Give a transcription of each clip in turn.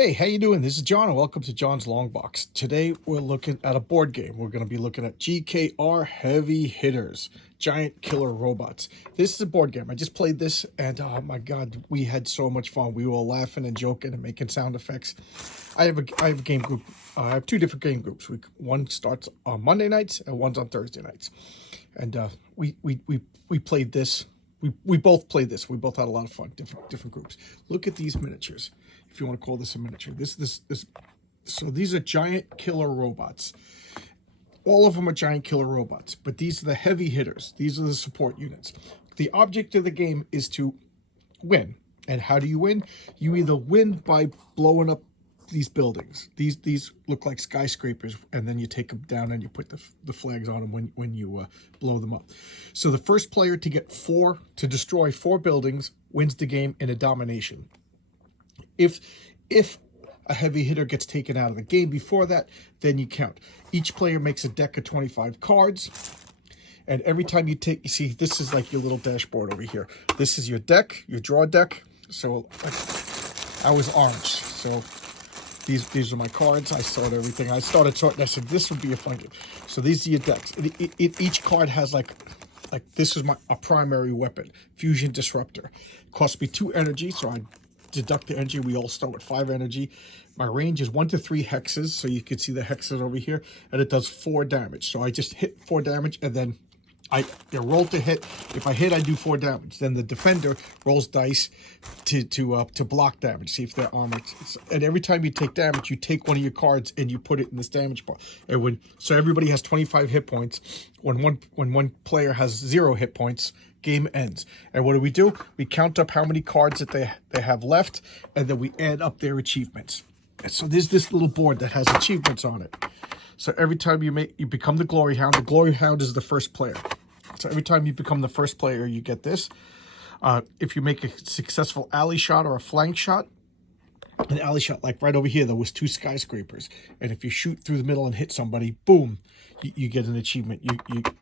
Hey, how you doing? This is John, and welcome to John's Long Box. Today, we're looking at a board game. We're going to be looking at GKR Heavy Hitters, Giant Killer Robots. This is a board game. I just played this, and oh my God, we had so much fun. We were laughing and joking and making sound effects. I have a game group. I have two different game groups. One starts on Monday nights, and one's on Thursday nights. And we played this. We both played this. We both had a lot of fun. Different groups. Look at these miniatures. If you want to call this a miniature, so these are giant killer robots. All of them are giant killer robots, but these are the heavy hitters. These are the support units. The object of the game is to win. And how do you win? You either win by blowing up these buildings. These look like skyscrapers, and then you take them down and you put the flags on them when you blow them up. So the first player to destroy 4 buildings wins the game in a domination. If a heavy hitter gets taken out of the game before that, then you count. Each player makes a deck of 25 cards, and every time you see, this is like your little dashboard over here. This is your deck, your draw deck. So I was orange, so these are my cards. I sorted everything. I started sorting. I said this would be a fun game. So these are your decks. Each card has like this is a primary weapon, Fusion Disruptor. It cost me 2 energy, so I deduct the energy. We all start with 5 energy. My range is 1 to 3 hexes, so you can see the hexes over here, and it does 4 damage. So I just hit 4 damage, and then I roll to hit. If I hit, I do 4 damage. Then the defender rolls dice to block damage. See if they're armored. And every time you take damage, you take one of your cards and you put it in this damage bar. And so everybody has 25 hit points. When one player has 0 hit points, game ends. And what do? We count up how many cards that they have left, and then we add up their achievements. And so there's this little board that has achievements on it. So every time you become the Glory Hound. The Glory Hound is the first player. So every time you become the first player, you get this. If you make a successful alley shot or a flank shot, an alley shot, like right over here, there was 2 skyscrapers. And if you shoot through the middle and hit somebody, boom, you get an achievement.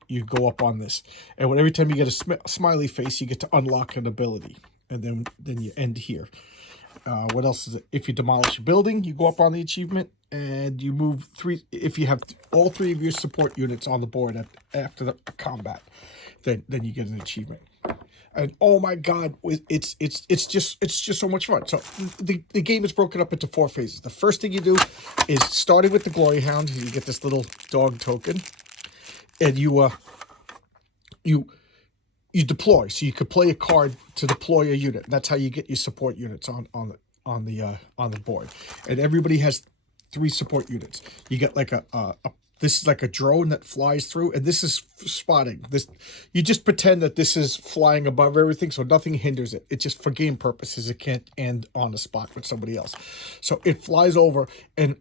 You go up on this. And every time you get a smiley face, you get to unlock an ability. And then you end here. What else is it? If you demolish a building, you go up on the achievement, and you move 3. If you have all 3 of your support units on the board after the combat, then you get an achievement. And oh my God, it's just so much fun. So the game is broken up into 4 phases. The first thing you do is starting with the Glory Hound. You get this little dog token, and you deploy. So you could play a card to deploy a unit. That's how you get your support units on the board. And everybody has 3 support units. You get like this is like a drone that flies through, and this is spotting. You just pretend that this is flying above everything, so nothing hinders it. It's just for game purposes. It can't end on a spot with somebody else. So it flies over, and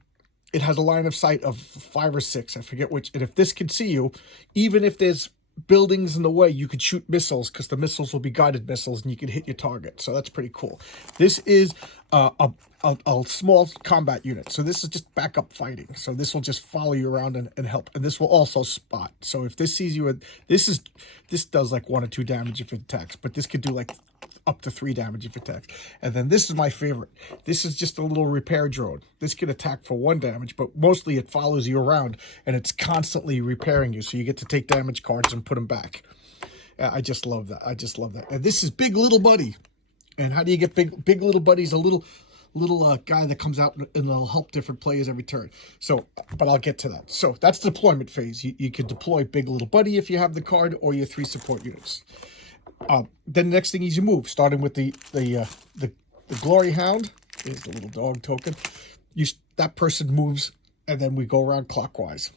it has a line of sight of 5 or 6. I forget which. And if this can see you, even if there's buildings in the way, you could shoot missiles, because the missiles will be guided missiles, and you can hit your target. So that's pretty cool. This is a small combat unit, so this is just backup fighting. So this will just follow you around and help, and this will also spot. So if this sees you, this does like 1 or 2 damage if it attacks, but this could do like up to 3 damage if it attacks. And then this is my favorite. This is just a little repair drone. This can attack for 1 damage, but mostly it follows you around, and it's constantly repairing you, so you get to take damage cards and put them back. I just love that. I just love that. And this is Big Little Buddy. And how do you get Big Little Buddy's a little guy that comes out and they'll help different players every turn. So, but I'll get to that. So that's the deployment phase. You can deploy Big Little Buddy if you have the card, or your 3 support units. Then the next thing is you move, starting with the Glory Hound. Here's the little dog token. That person moves, and then we go around clockwise.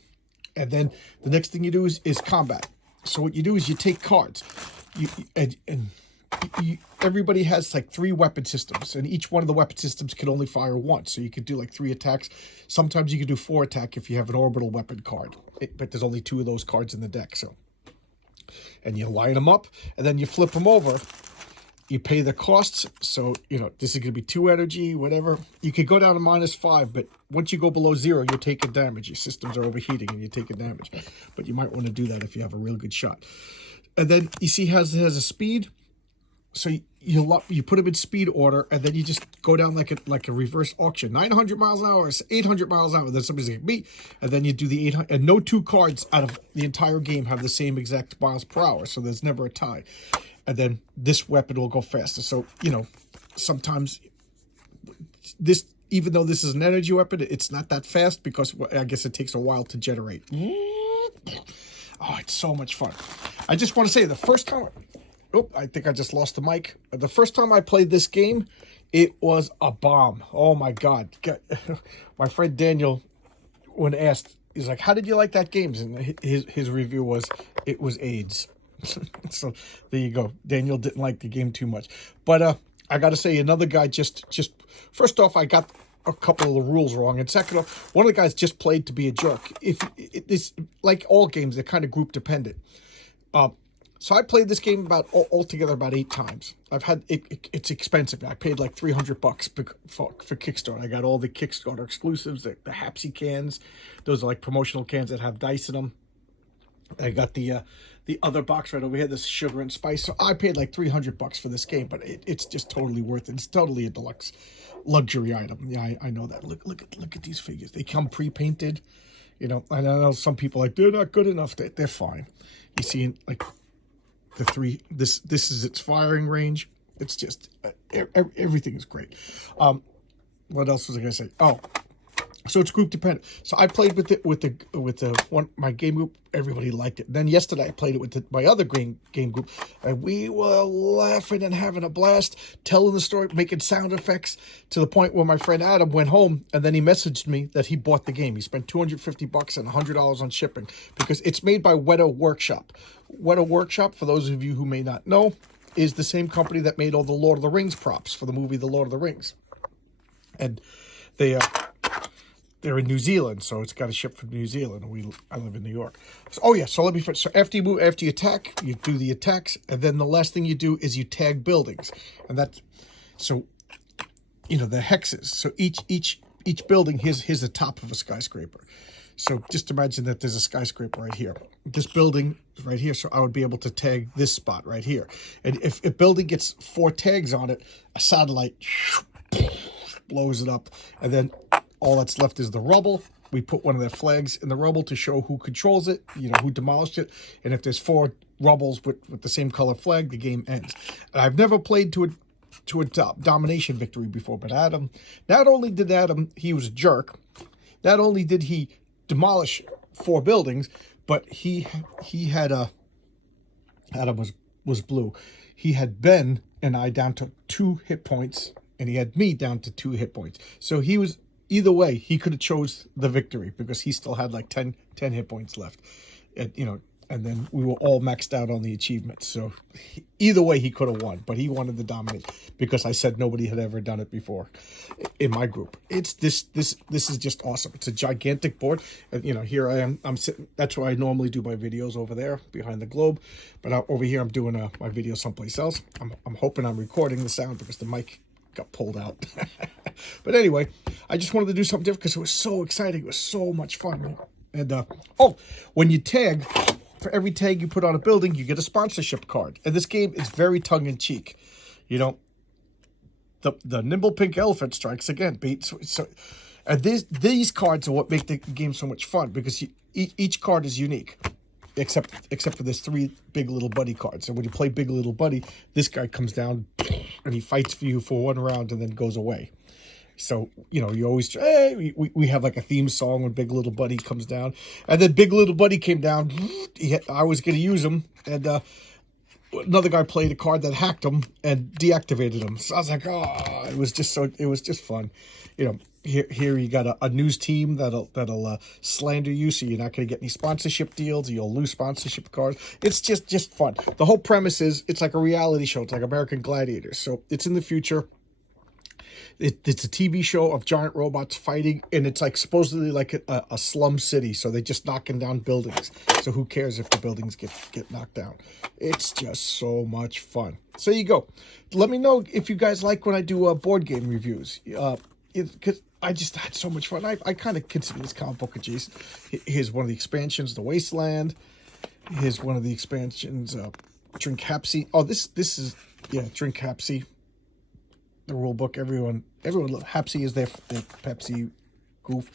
And then the next thing you do is combat. So what you do is you take cards. Everybody has like 3 weapon systems, and each one of the weapon systems can only fire once. So you could do like 3 attacks. Sometimes you can do 4 attack if you have an orbital weapon card, but there's only 2 of those cards in the deck. So, and you line them up, and then you flip them over. You pay the costs. So, this is going to be 2 energy, whatever. You could go down to -5, but once you go below 0, you're taking damage. Your systems are overheating, and you're taking damage. But you might want to do that if you have a real good shot. And then you see it has a speed. you put them in speed order, and then you just go down like a reverse auction, 900 miles an hour, 800 miles an hour. Then somebody's like me, and then you do the 800, and no two cards out of the entire game have the same exact miles per hour, so there's never a tie. And then this weapon will go faster. So sometimes this, even though this is an energy weapon, it's not that fast because I guess it takes a while to generate. Oh, it's so much fun. I just want to say the first time, I think I just lost the mic. The first time I played this game, it was a bomb. Oh my God. My friend Daniel, when asked, he's like, how did you like that game? And his review was, it was AIDS. So there you go. Daniel didn't like the game too much. But I got to say, another guy just first off, I got a couple of the rules wrong, and second off, one of the guys just played to be a jerk. It's like all games, they're kind of group dependent. So I played this game altogether about 8 times. I've had it's expensive. I paid like $300 for Kickstarter. I got all the Kickstarter exclusives, the Hapsy cans. Those are like promotional cans that have dice in them. I got the other box right over here, this sugar and spice. So I paid like $300 for this game, but it's just totally worth it. It's totally a deluxe luxury item. Yeah, I know that. Look at these figures. They come pre-painted. I know some people are like, they're not good enough. They're fine. You see, like the three. This is its firing range. It's just everything is great. What else was I gonna say? Oh. So it's group dependent. So I played with the one, my game group. Everybody liked it. Then yesterday I played it with my other game group, and we were laughing and having a blast, telling the story, making sound effects, to the point where my friend Adam went home and then he messaged me that he bought the game. He spent $250 and $100 on shipping because it's made by Weta Workshop. Weta Workshop, for those of you who may not know, is the same company that made all the Lord of the Rings props for the movie The Lord of the Rings, and they're in New Zealand, so it's got to ship from New Zealand. I live in New York. So let me finish. So after you attack, you do the attacks, and then the last thing you do is you tag buildings, and that's the hexes. So each building, here's the top of a skyscraper. So just imagine that there's a skyscraper right here. This building is right here, so I would be able to tag this spot right here. And if a building gets 4 tags on it, a satellite blows it up, and then all that's left is the rubble. We put one of their flags in the rubble to show who controls it, who demolished it. And if there's 4 rubbles with the same color flag, the game ends. And I've never played to a domination victory before, but Adam, he was a jerk. Not only did he demolish 4 buildings, but he had Adam was blue. He had Ben and I down to 2 hit points, and he had me down to 2 hit points. So he was, either way, he could have chose the victory because he still had like 10 hit points left. And then we were all maxed out on the achievements. So either way, he could have won, but he wanted to dominate because I said nobody had ever done it before in my group. It's this is just awesome. It's a gigantic board. And, here I am. I'm sitting. That's where I normally do my videos, over there behind the globe. But over here, I'm doing my video someplace else. I'm hoping I'm recording the sound because the mic got pulled out. But anyway, I just wanted to do something different because it was so exciting. It was so much fun. And when you tag, for every tag you put on a building, you get a sponsorship card. And this game is very tongue-in-cheek. The nimble pink elephant strikes again. And these cards are what make the game so much fun because each card is unique. Except for this 3 big little buddy cards. And when you play big little buddy, this guy comes down and he fights for you for 1 round and then goes away. So, you always, hey, we have like a theme song when Big Little Buddy comes down. And then Big Little Buddy came down. I was going to use him. And another guy played a card that hacked him and deactivated him. So I was like, oh, it was just fun. Here you got a news team that'll slander you, so you're not going to get any sponsorship deals. You'll lose sponsorship cards. It's just fun. The whole premise is it's like a reality show. It's like American Gladiators. So it's in the future. It's a TV show of giant robots fighting, and it's like supposedly like a slum city. So they're just knocking down buildings. So who cares if the buildings get knocked down? It's just so much fun. So you go. Let me know if you guys like when I do board game reviews. Because I just had so much fun. I kind of consider this comic book adjacent. Here's one of the expansions, The Wasteland. Here's one of the expansions, Drink Hapsy. Oh, this is yeah, drink Hapsy. The rule book, everyone Hapsy is their Pepsi goof.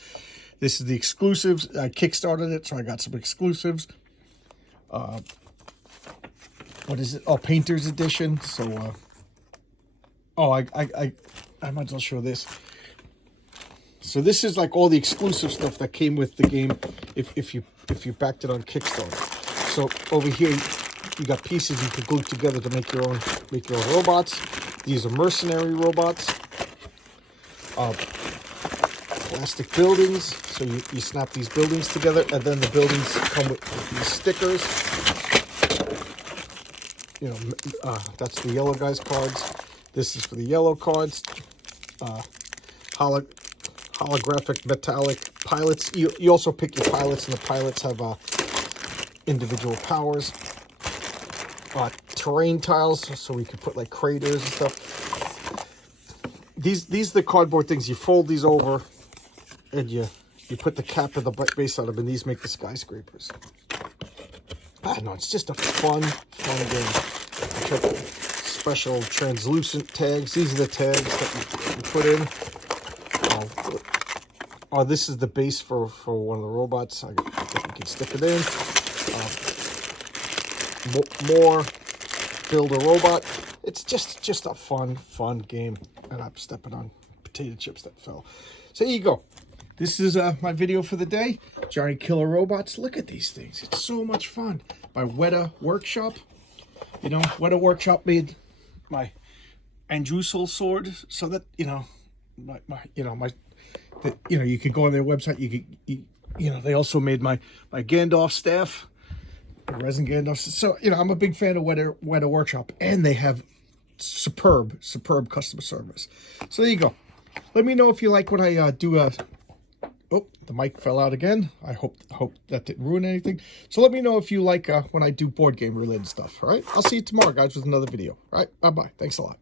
This is the exclusives. I kickstarted it, so I got some exclusives. What is it? Oh, Painter's Edition. So, I might as well show this. So this is like all the exclusive stuff that came with the game if you backed it on Kickstarter. So over here you got pieces you can glue together to make your own robots. These are mercenary robots. Plastic buildings. So you snap these buildings together, and then the buildings come with these stickers. You know, that's the yellow guys cards. This is for the yellow cards. Holographic metallic pilots. You also pick your pilots, and the pilots have individual powers. Terrain tiles, so we can put like craters and stuff. These are the cardboard things. You fold these over, and you put the cap of the base on them, and these make the skyscrapers. I don't know, it's just a fun game. Special translucent tags. These are the tags that you put in. This is the base for one of the robots. I think we can stick it in. More build a robot. It's just a fun game. And I'm stepping on potato chips that fell. So here you go. This is my video for the day. Giant killer robots. Look at these things. It's so much fun. By Weta Workshop. You know, Weta Workshop made my Andrusel sword, so that you could go on their website. They also made my Gandalf staff, resin Gandalf. So I'm a big fan of Weta Workshop, and they have superb customer service. So there you go. Let me know if you like when I do a. Oh, the mic fell out again. I hope that didn't ruin anything. So let me know if you like when I do board game related stuff. All right. I'll see you tomorrow, guys, with another video. All right. Bye-bye. Thanks a lot.